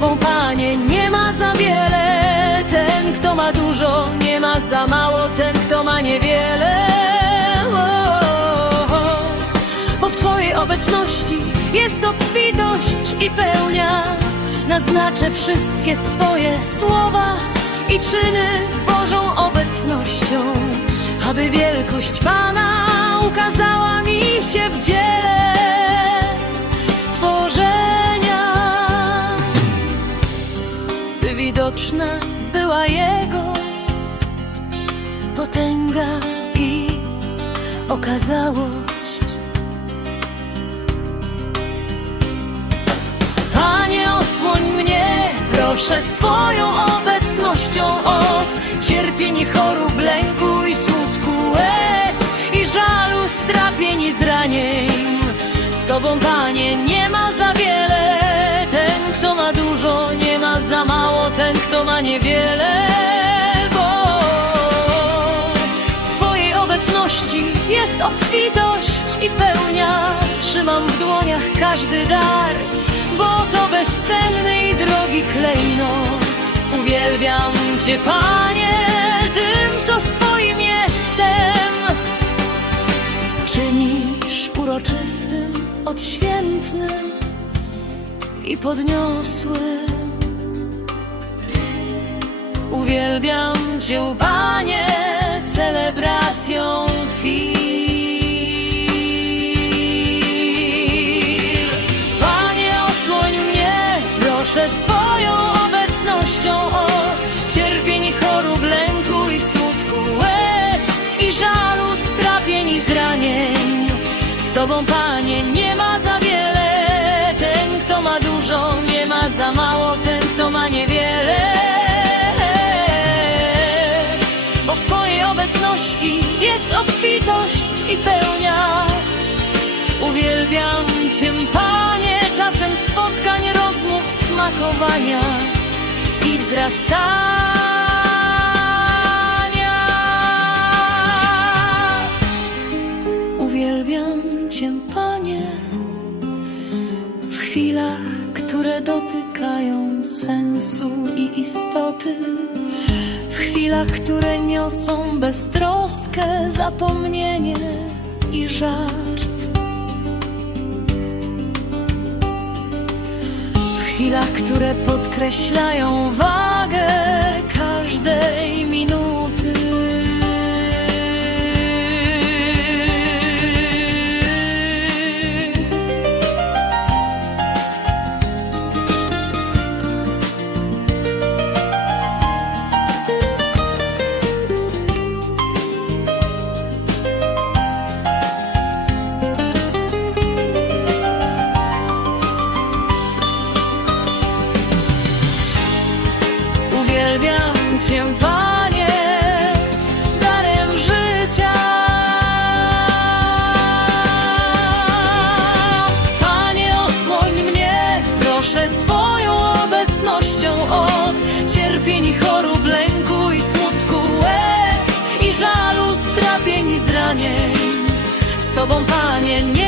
Tobą, Panie, nie ma za wiele. Ten, kto ma dużo, nie ma za mało. Ten, kto ma niewiele. O, o, o. Bo w Twojej obecności jest obfitość i pełnia. Naznaczę wszystkie swoje słowa i czyny Bożą obecnością, aby wielkość Pana by widoczna była Jego potęga i okazałość. Panie, osłoń mnie, proszę swoją obecnością od cierpień, chorób, lęku i smutku, łez i żalu, strapień i zranień. Z Tobą, Panie, niewiele, bo w Twojej obecności jest obfitość i pełnia. Trzymam w dłoniach każdy dar, bo to bezcenny i drogi klejnot. Uwielbiam Cię, Panie, tym, co swoim jestem czynisz uroczystym, odświętnym i podniosłym. Uwielbiam Cię, Panie, celebracją chwil. Panie, osłoń mnie, proszę swoją obecnością od cierpień, chorób, lęku i smutku, łez i żalu, strapień i zranień. Z Tobą, Panie, nie ma za wiele. Ten, kto ma dużo, nie ma za mało. Ten, kto ma niewiele. Smakowania i wzrastania. Uwielbiam Cię, Panie, w chwilach, które dotykają sensu i istoty, w chwilach, które niosą beztroskę, zapomnienie i żart. Chwilach, które podkreślają wagę każdej minuty. Panie, darem życia. Panie, osłoń mnie, proszę swoją obecnością od cierpień, chorób, lęku i smutku, łez i żalu, strapień i zranień. Z Tobą, Panie, nie